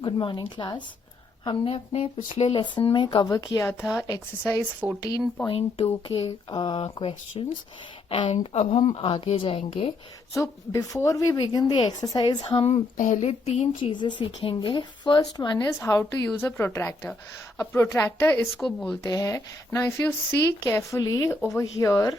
Good morning class. हमने अपने पिछले लेसन में कवर किया था एक्सरसाइज 14.2 के क्वेश्चंस एंड अब हम आगे जाएंगे। So before we begin the exercise हम पहले तीन चीजें सीखेंगे। First one is how to use a protractor. A protractor इसको बोलते हैं। Now if you see carefully over here,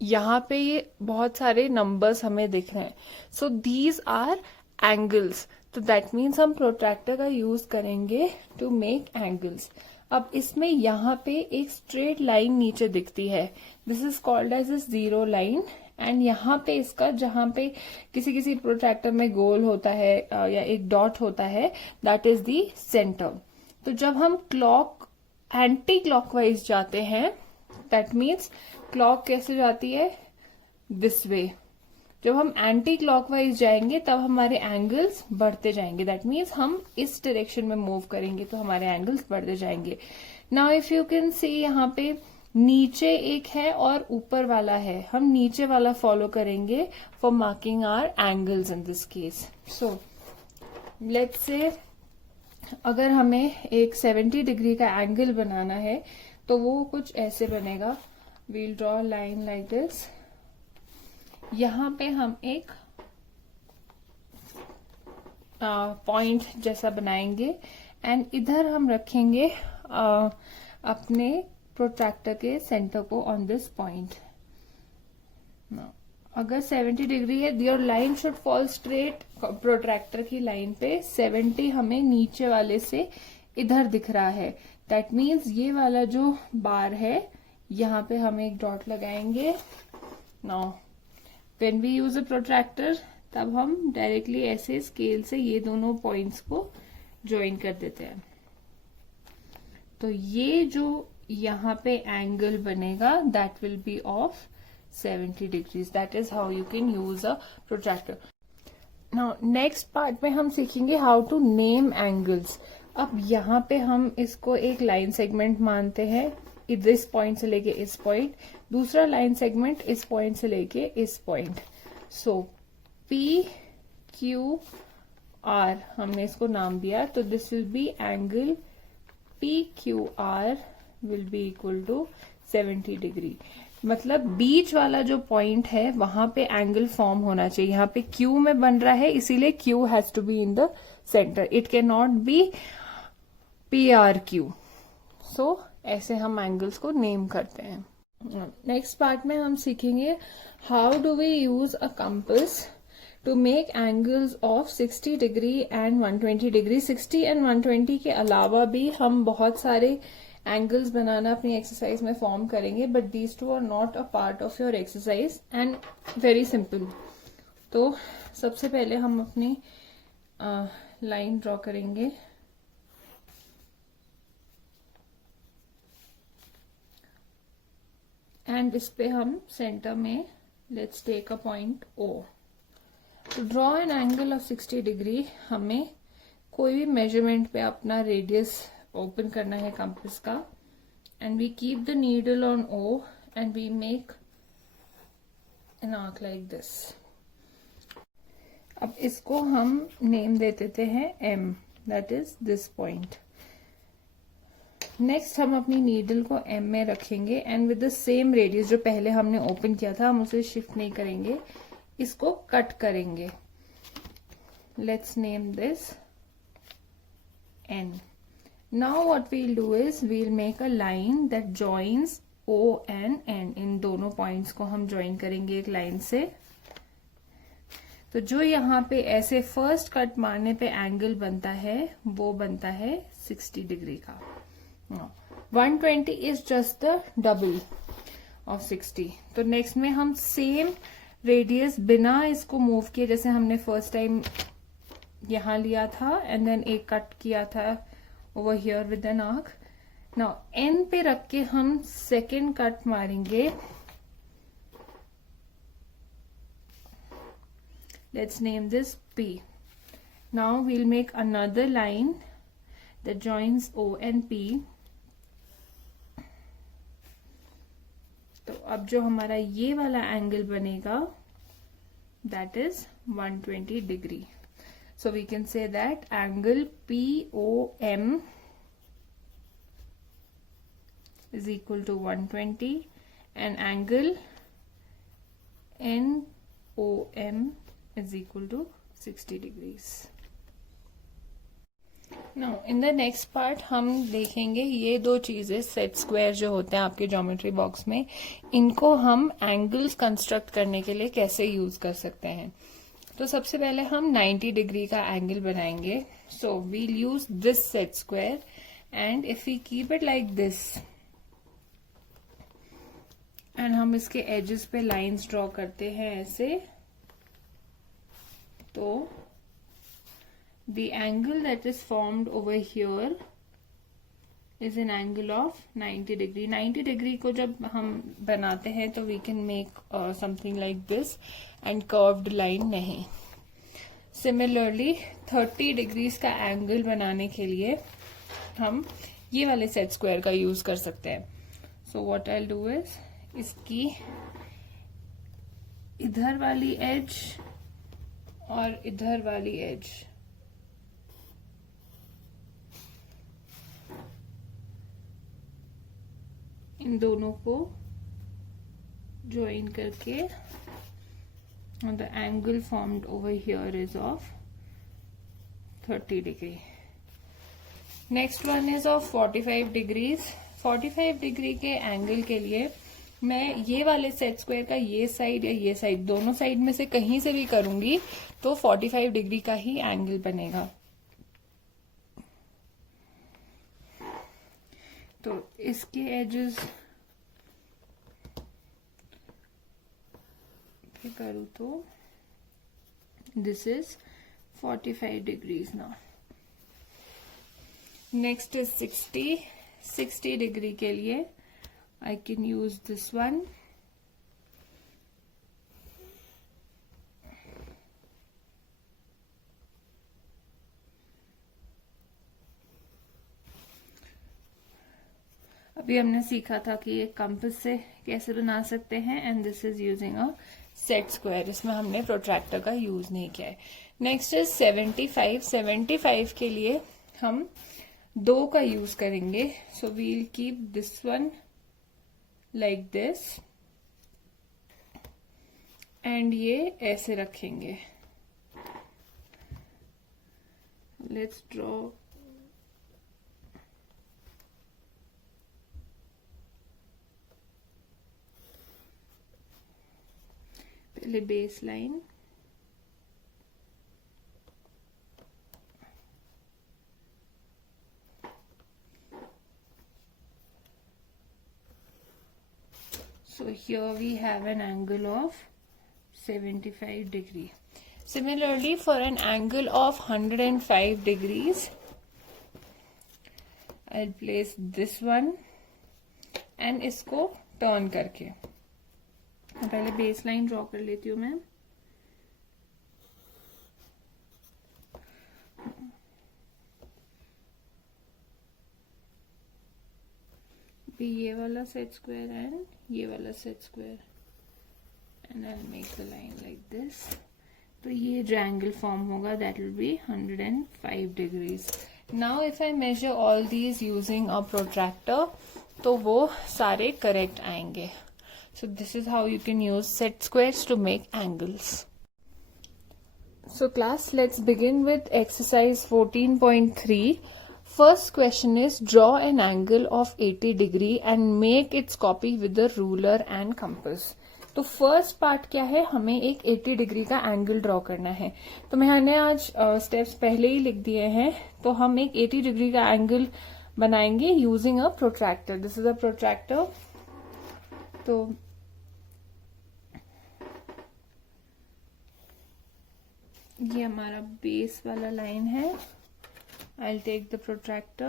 यहाँ पे ये बहुत सारे नंबर्स हमें दिख रहे हैं। So these are angles. तो दैट मीन्स हम प्रोट्रैक्टर का यूज करेंगे टू मेक एंगल्स। अब इसमें यहाँ पे एक स्ट्रेट लाइन नीचे दिखती है, this is called as a zero line. And यहाँ पे इसका जहां पे किसी किसी प्रोट्रैक्टर में गोल होता है या एक डॉट होता है, दैट इज दी सेंटर। तो जब हम क्लॉक एंटी क्लॉकवाइज जाते हैं, दैट मीन्स क्लॉक कैसे जाती है, दिस वे। जब हम एंटी क्लॉकवाइज जाएंगे तब हमारे एंगल्स बढ़ते जाएंगे। दैट मीन्स हम इस डायरेक्शन में मूव करेंगे तो हमारे एंगल्स बढ़ते जाएंगे। Now if you can see, यहाँ पे नीचे एक है और ऊपर वाला है, हम नीचे वाला फॉलो करेंगे for marking our angles in this case. So let's say अगर हमें एक 70 डिग्री का एंगल बनाना है तो वो कुछ ऐसे बनेगा। We'll draw line like this. यहाँ पे हम एक पॉइंट जैसा बनाएंगे एंड इधर हम रखेंगे अपने प्रोट्रैक्टर के सेंटर को ऑन दिस पॉइंट। अगर 70 डिग्री है, your line should fall straight protractor की लाइन पे। 70 हमें नीचे वाले से इधर दिख रहा है, दैट मीन्स ये वाला जो बार है यहाँ पे हम एक डॉट लगाएंगे। Now when we use a protractor, तब हम डायरेक्टली ऐसे स्केल से ये दोनों पॉइंट्स को ज्वाइन कर देते हैं। तो ये जो यहाँ पे एंगल बनेगा, that will B of 70 degrees. That is how you can use a protractor. Now next part में हम सीखेंगे हाउ टू नेम एंगल्स। अब यहाँ पे हम इसको एक लाइन सेगमेंट मानते हैं, इस पॉइंट से लेके इस पॉइंट, दूसरा लाइन सेगमेंट इस पॉइंट से लेके इस point. So P Q R हमने इसको नाम दिया, तो this will be angle P Q R will be equal to 70 degree. मतलब बीच वाला जो पॉइंट है वहां पे एंगल फॉर्म होना चाहिए। यहाँ पे क्यू में बन रहा है, इसीलिए Q has to be in the center, it can not be P R Q. So ऐसे हम एंगल्स को नेम करते हैं। नेक्स्ट पार्ट में हम सीखेंगे how do we use a compass to make angles of 60 degree and 120 degree. 60 and 120 के अलावा भी हम बहुत सारे एंगल्स बनाना अपनी एक्सरसाइज में फॉर्म करेंगे, but these two are not a part of your exercise and very simple. तो सबसे पहले हम अपनी लाइन ड्रॉ करेंगे। एंड इस पे हम सेंटर में let's take a point O। To draw an angle of 60 degree हमें कोई भी मेजरमेंट पे अपना रेडियस ओपन करना है कंपास का, and we keep the needle on O and we make an arc like this. अब इसको हम नेम दे देते हैं M, that is this point. Next हम अपनी नीडल को M में रखेंगे and with the same radius जो पहले हमने ओपन किया था, हम उसे शिफ्ट नहीं करेंगे, इसको कट करेंगे। Let's name this N। Now what we'll do is we'll make a line that joins O and N। इन दोनों पॉइंट्स को हम ज्वाइन करेंगे एक लाइन से। तो जो यहाँ पे ऐसे फर्स्ट कट मारने पे एंगल बनता है वो बनता है 60 डिग्री का। 120 is just the double of 60। तो नेक्स्ट में हम सेम रेडियस बिना इसको मूव किए, जैसे हमने फर्स्ट टाइम यहां लिया था एंड देन एक कट किया था over here with an arc. Now N पे रख के हम सेकेंड कट मारेंगे। Let's name this P। Now we'll make another line that joins O and P। तो अब जो हमारा ये वाला एंगल बनेगा that is 120 degree. So we can say that angle POM is equal to 120 and angle NOM is equal to 60 degrees. Now in the next part हम देखेंगे ये दो चीजें सेट स्क्वायर जो होते हैं आपके ज्योमेट्री बॉक्स में, इनको हम एंगल्स कंस्ट्रक्ट करने के लिए कैसे यूज कर सकते हैं. तो सबसे पहले हम 90 डिग्री का एंगल बनाएंगे. So we'll use this set square and if we keep it like this and हम इसके एजेस पे लाइंस ड्रॉ करते हैं ऐसे, तो the angle that is formed over here is an angle of 90 degree. 90 degree को जब हम बनाते हैं तो we can make something like this and curved line नहीं. Similarly 30 degrees का एंगल बनाने के लिए हम ये वाले सेट स्क्वायर का यूज कर सकते हैं. So what I'll do is इसकी इधर वाली एज और इधर वाली एज इन दोनों को ज्वाइन करके the angle formed over here is of 30 degree. Next one is of 45 degrees. 45 degree के एंगल के लिए मैं ये वाले सेट स्क्वायर का ये साइड या ये साइड, दोनों साइड में से कहीं से भी करूंगी तो 45 डिग्री का ही एंगल बनेगा. तो इसके एजेस पे करूँ तो this is 45 degrees. Now next is 60 degree के लिए I can use this one. अभी हमने सीखा था कि एक कंपास से कैसे बना सकते हैं and this is using a set square. इसमें हमने प्रोट्रैक्टर का यूज नहीं किया है. Next is 75. 75 के लिए हम 2 का यूज करेंगे. So we'll keep this one like this and ये ऐसे रखेंगे. Let's draw पहले base line, so here we have an angle of 75 degree. Similarly for an angle of 105 degrees I'll place this one and इसको turn करके पहले base line draw कर लेती हूँ मैं. ये वाला सेट स्क्वायर एंड ये वाला set square and I will make the line like this. तो ये जो एंगल फॉर्म होगा that will be 105 degrees. Now if I measure all these using a protractor तो वो सारे करेक्ट आएंगे. So this is how you can use set squares to make angles. So class, let's begin with exercise 14.3. First question is draw an angle of 80 degree and make its copy with the ruler and compass. तो first part क्या है, हमें एक 80 degree का angle draw करना है. तो मैंने आज स्टेप्स पहले ही लिख दिए हैं. तो हम एक 80 डिग्री का एंगल बनाएंगे using a protractor. This is a protractor. तो ये हमारा बेस वाला लाइन है. I'll take the protractor.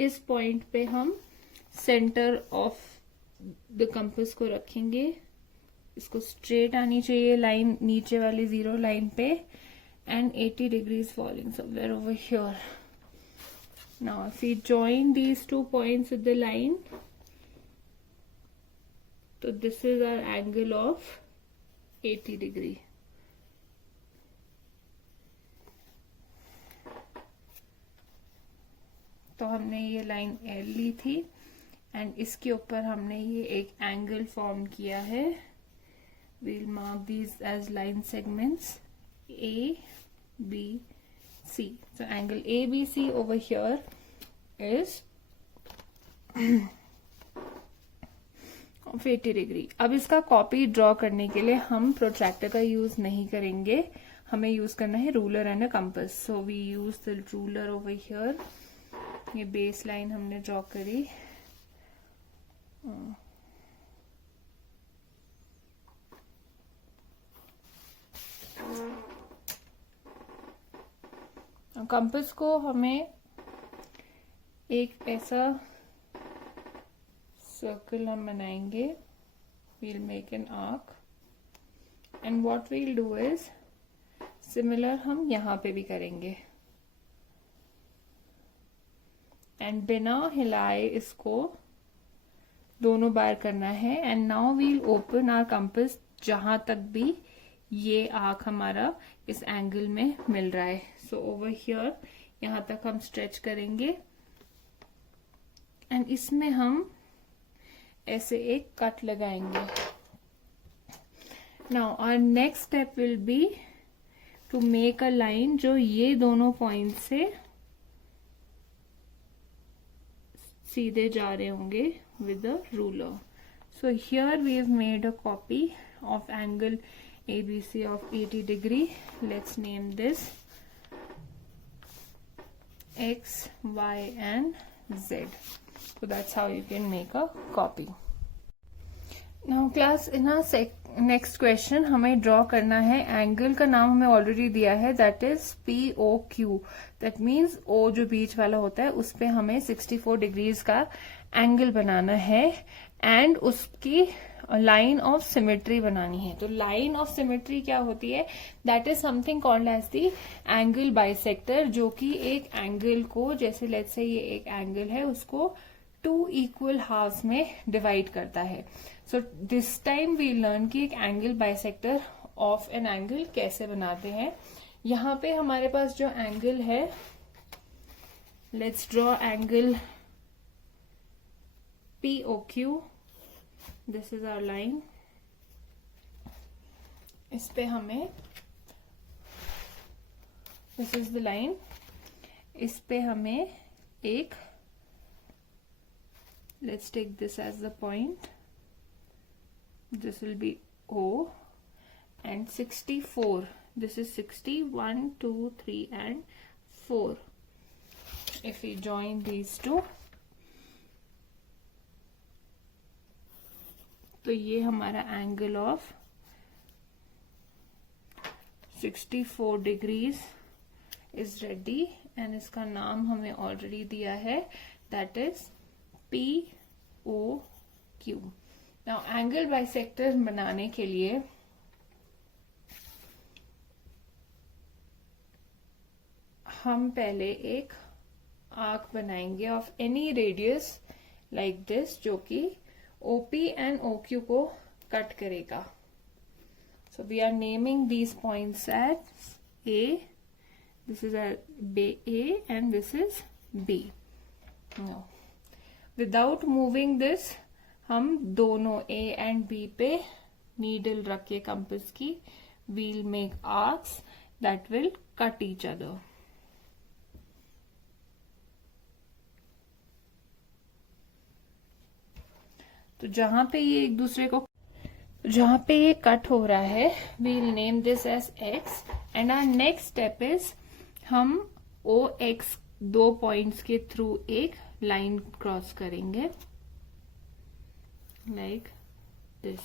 इस पॉइंट पे हम सेंटर ऑफ द कंपास को रखेंगे. इसको स्ट्रेट आनी चाहिए लाइन नीचे वाली 0 लाइन पे and 80 degrees falling somewhere over here. Now if we join these 2 points with the line, so this is our angle of 80 degree. Line L ली थी एंड इसके ऊपर हमने ये एक एंगल फॉर्म किया है. We'll mark these as line segments A B C. So angle A B C over here is 80 degree. अब इसका कॉपी ड्रॉ करने के लिए हम प्रोट्रैक्टर का यूज नहीं करेंगे, हमें यूज करना है ruler and a compass. So we use the ruler over here. ये बेस लाइन हमने ड्रॉ करी. कंपास को हमें एक ऐसा सर्कल हम बनाएंगे. We'll make an arc and what we'll do is similar हम यहां पे भी करेंगे एंड बिना हिलाए इसको दोनों बार करना है. And now we'll open our compass जहां तक भी ये आर्क हमारा इस एंगल में मिल रहा है. सो ओवर हियर यहां तक हम स्ट्रेच करेंगे एंड इसमें हम ऐसे एक कट लगाएंगे. Now our next step will be to make a line जो ये दोनों पॉइंट से सीधे जा रहे होंगे with a ruler. So here we have made a copy of angle ABC of 80 degree. Let's name this X, Y and Z. So that's how you can make a copy. Now class, in our next question हमें draw करना है. Angle का नाम हमें already दिया है, that is POQ. That means O जो बीच वाला होता है उस पे हमें 64 डिग्रीज का एंगल बनाना है एंड उसकी लाइन ऑफ सिमेट्री बनानी है. तो लाइन ऑफ सिमेट्री क्या होती है? That is something called as the angle bisector, जो कि एक एंगल को, जैसे लेट्स से ये एक एंगल है, उसको 2 इक्वल हाफ्स में डिवाइड करता है. So this time we learn कि एक angle bisector of an angle कैसे बनाते हैं. यहां पे हमारे पास जो एंगल है, let's draw angle POQ. This is our line. इस पे हमें, दिस इज द लाइन, इस पे हमें एक, let's take this as the point. This will be O and 64. This is 60, 1, 2, 3 and 4. If we join these two, तो ये हमारा angle of 64 degrees is ready and इसका नाम हमें ऑलरेडी दिया है, that is POQ. Now angle bisector बनाने के लिए हम पहले एक आर्क बनाएंगे of any radius like this, जो कि OP एंड OQ को कट करेगा. So we are naming these points as A. This is a A and this is B. Now, without moving this, हम दोनों A and B पे needle रख के compass की we'll make arcs that will cut each other. तो जहां पे ये एक दूसरे को, जहां पे ये कट हो रहा है, we'll name this as X and our next step is हम OX 2 पॉइंट्स के थ्रू एक लाइन क्रॉस करेंगे लाइक दिस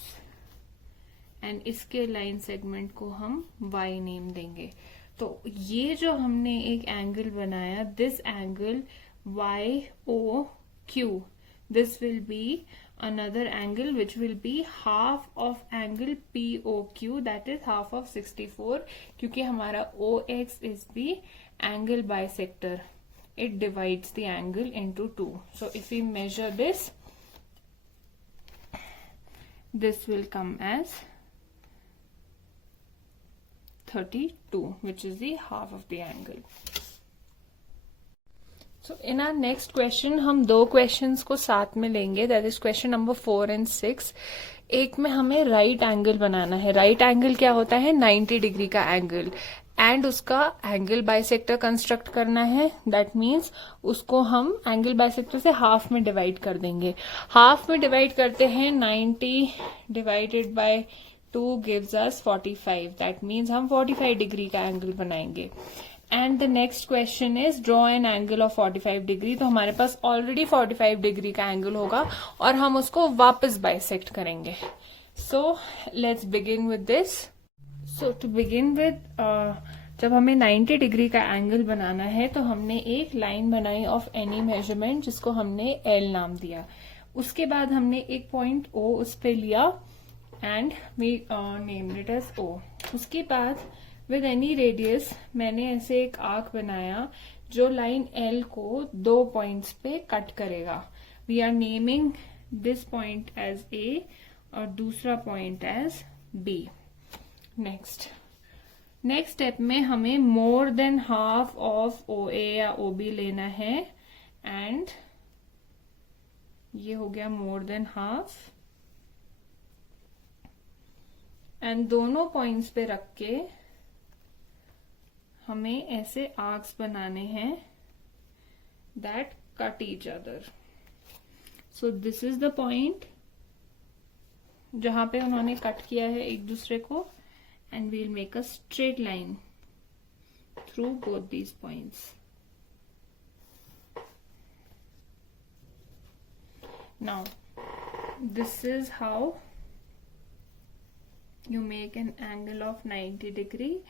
एंड इसके लाइन सेगमेंट को हम Y नेम देंगे. तो ये जो हमने एक एंगल बनाया, this angle YOQ, this will be another angle which will be half of angle POQ, that is half of 64, क्योंकि हमारा OX is the angle bisector. It divides the angle into 2. So if we measure this, this will come as 32, which is the half of the angle. So in our next question हम दो questions को साथ में लेंगे, that is question number 4 and 6। एक में हमें right angle बनाना है। राइट एंगल क्या होता है? 90 डिग्री का एंगल, एंड उसका एंगल बाइसेक्टर कंस्ट्रक्ट करना है। दैट मीन्स उसको हम एंगल बाइसेक्टर से हाफ में डिवाइड कर देंगे। हाफ में डिवाइड करते हैं, 90 divided by 2 gives us 45। That means हम 45 डिग्री का एंगल बनाएंगे। And the next question is draw an angle of 45 degree. तो हमारे पास ऑलरेडी 45 डिग्री का एंगल होगा और हम उसको वापस बाइसेक्ट करेंगे। सो let's begin with this. So to begin with, जब हमें 90 डिग्री का एंगल बनाना है तो हमने एक लाइन बनाई ऑफ एनी मेजरमेंट जिसको हमने एल नाम दिया। उसके बाद हमने एक पॉइंट ओ उस पे लिया and we named it as O. उसके बाद विद एनी रेडियस मैंने ऐसे एक आर्क बनाया जो लाइन एल को 2 पॉइंट्स पे कट करेगा। We are naming this point as A और दूसरा point as B. Next step में हमें more than half of O A या ओ बी लेना है, एंड ये हो गया मोर देन हाफ, एंड दोनों पॉइंट्स पे रख के हमें ऐसे आर्क्स बनाने हैं that cut each other. So this is the point जहां पे उन्होंने कट किया है एक दूसरे को, and we'll make a straight line through both these points. Now this is how you make an angle of 90 degree.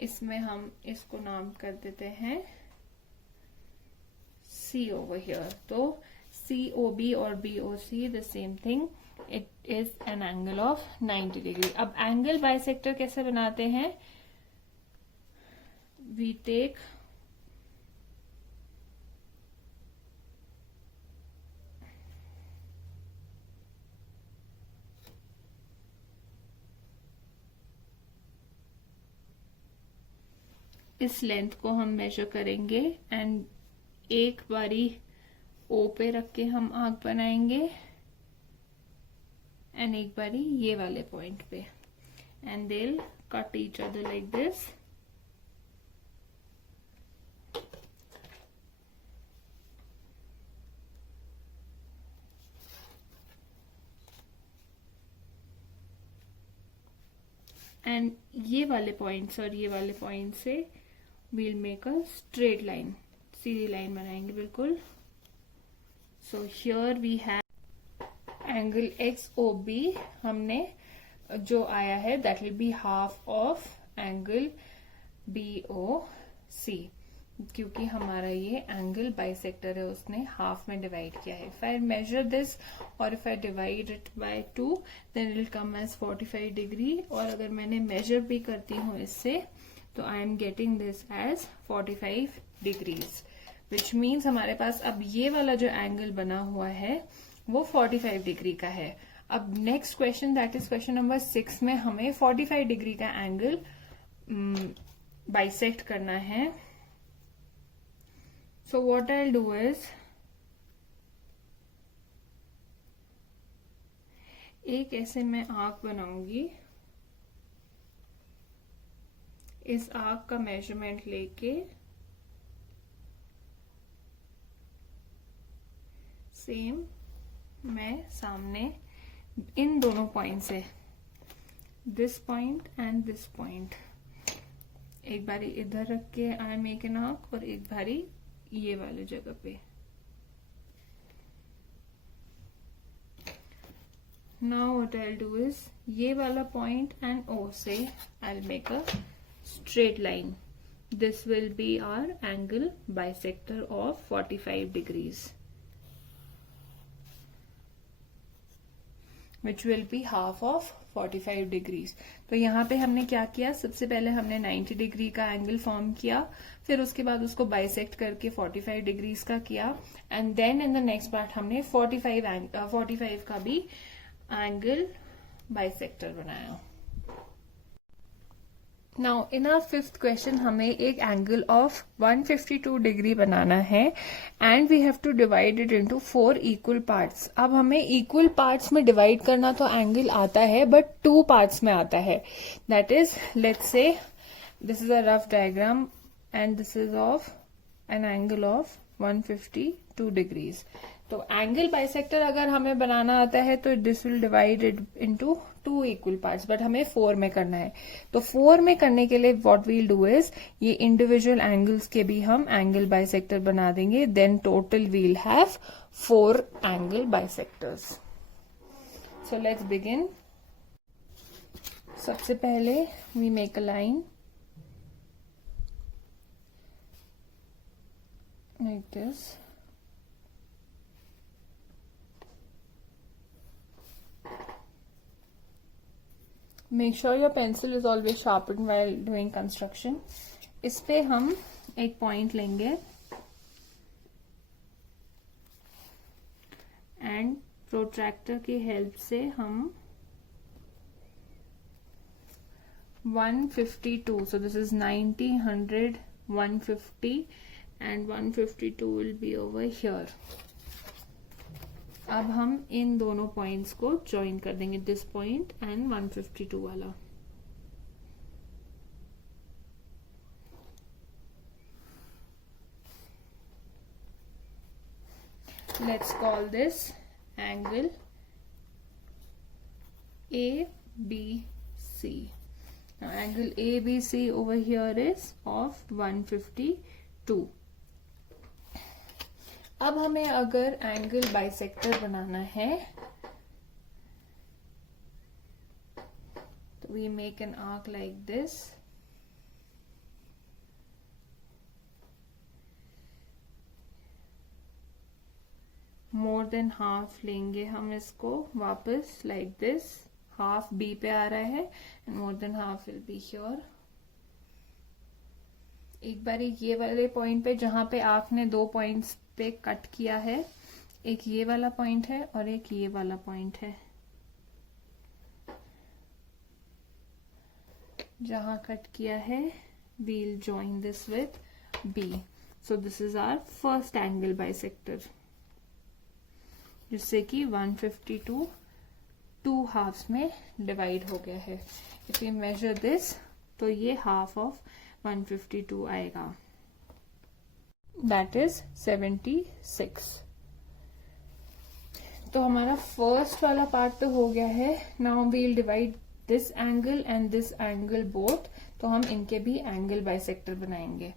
इसमें हम इसको नाम कर देते हैं C over here। तो COB और BOC the same thing, it is an angle of 90 degree. अब एंगल बाइसेक्टर कैसे बनाते हैं? वी टेक इस लेंथ को हम मेजर करेंगे एंड एक बारी ओ पे रख के हम आर्क बनाएंगे एंड एक बारी ये वाले पॉइंट पे, and they will cut each other like this. And ये वाले पॉइंट्स और ये वाले पॉइंट से we'll make a straight line, Sidhi line बनाएंगे बिल्कुल। So here we have angle XOB, हमने जो आया है that will be half of angle BOC, क्योंकि हमारा ये एंगल बाइसेक्टर है, उसने हाफ में डिवाइड किया है। If I measure this और if I divide it by 2 then it will come as 45 degree, और अगर मैंने मेजर भी करती हूँ इससे तो I am getting this as 45 degrees, which means हमारे पास अब ये वाला जो एंगल बना हुआ है वो 45 डिग्री का है। अब next question that is question number 6 में हमें 45 डिग्री का एंगल बाइसेक्ट करना है। So what I will do is, एक ऐसे मैं आर्क बनाऊंगी, इस आर्क का मेजरमेंट लेके सेम मैं सामने इन दोनों पॉइंट से, this point and this point, एक बारी इधर रख के आई मेक एन आर्क और एक बारी ये वाले जगह पे। Now what I will do is, ये वाला पॉइंट एंड ओ से आई will make a straight line. This will be our angle bisector of 45 degrees, which will be half of 45 degrees. तो यहाँ पे हमने क्या किया, सबसे पहले हमने 90 डिग्री का एंगल फॉर्म किया, फिर उसके बाद उसको बाइसेक्ट करके 45 डिग्रीज का किया, and then in the next part हमने 45 का भी एंगल बाइसेक्टर बनाया। Now in our fifth question हमें एक एंगल ऑफ 152 डिग्री बनाना है and we have to divide it into 4 equal parts. अब हमें इक्वल पार्ट्स में डिवाइड करना तो एंगल आता है बट 2 पार्ट्स में आता है. That is, let's say this is a rough diagram and this is of an angle of 152 degrees. तो एंगल बाइसेक्टर अगर हमें बनाना आता है तो this will divided into 2 equal parts, but हमें 4 में करना है. तो 4 में करने के लिए व्हाट वील डू इज, ये इंडिविजुअल एंगल्स के भी हम एंगल बाइसेक्टर बना देंगे. Then total we'll have 4 angle bisectors. So let's begin. सबसे पहले we make a line like this. Make sure your pencil is always sharpened while doing construction. इस पे हम एक पॉइंट लेंगे एंड प्रोट्रैक्टर की हेल्प से हम 152, so this is 90, 100, 150 and 152 will be over here. अब हम इन दोनों पॉइंट्स को ज्वाइन कर देंगे, दिस पॉइंट एंड 152 वाला. Let's call this angle ABC. Now angle ABC over here is of 152. अब हमें अगर एंगल बाइसेक्टर बनाना है तो we make an arc like this. More than half लेंगे हम इसको वापस लाइक दिस. हाफ बी पे आ रहा है and more than half will be here. एक बार ये वाले पॉइंट पे जहां पे आपने 2 पॉइंट्स पे कट किया है, एक ये वाला पॉइंट है और एक ये वाला पॉइंट है, जहां कट किया है we'll join this with B. So this is our first angle bisector, जिससे कि 152 2 हाफ्स में डिवाइड हो गया है. इफ यू मेजर दिस तो ये हाफ ऑफ 152 आएगा. That is 76. तो हमारा फर्स्ट वाला पार्ट तो हो गया है. Now we'll divide this angle and this angle both. तो हम इनके भी एंगल बाइसेक्टर बनाएंगे.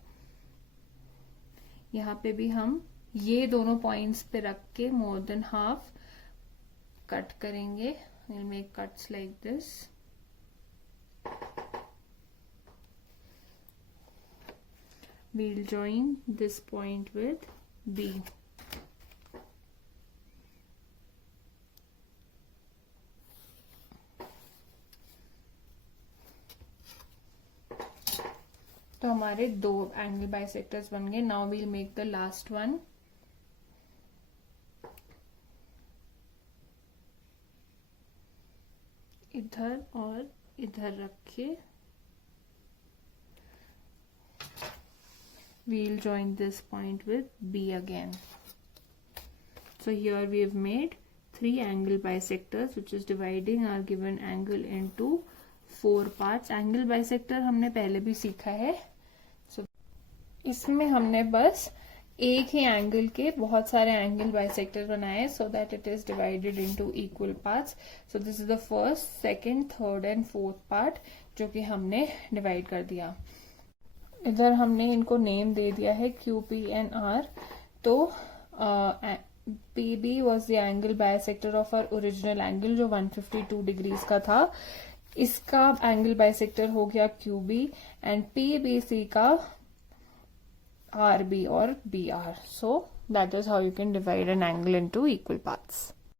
यहाँ पे भी हम ये दोनों पॉइंट्स पे रख के मोर देन हाफ कट करेंगे. we'll make cuts like this. We'll join this point with B. तो हमारे 2 एंगल बाइसेक्टर्स बन गए. Now we'll make the last one. इधर और इधर रखे. we'll join this point with B again. So here we have made 3 angle bisectors which is dividing our given angle into 4 parts. Angle bisector हमने पहले भी सीखा है. So इसमें हमने बस एक ही एंगल के बहुत सारे एंगल बाइसेक्टर बनाए so that it is divided into equal parts. So this is the first, second, third and fourth part जो कि हमने डिवाइड कर दिया. इधर हमने इनको नेम दे दिया है Q, P and R. तो PB was the angle bisector of our original angle जो 152 डिग्रीज का था. इसका एंगल बाइसेक्टर हो गया QB एंड PBC का RB और BR. So that is how you can divide an angle into equal parts.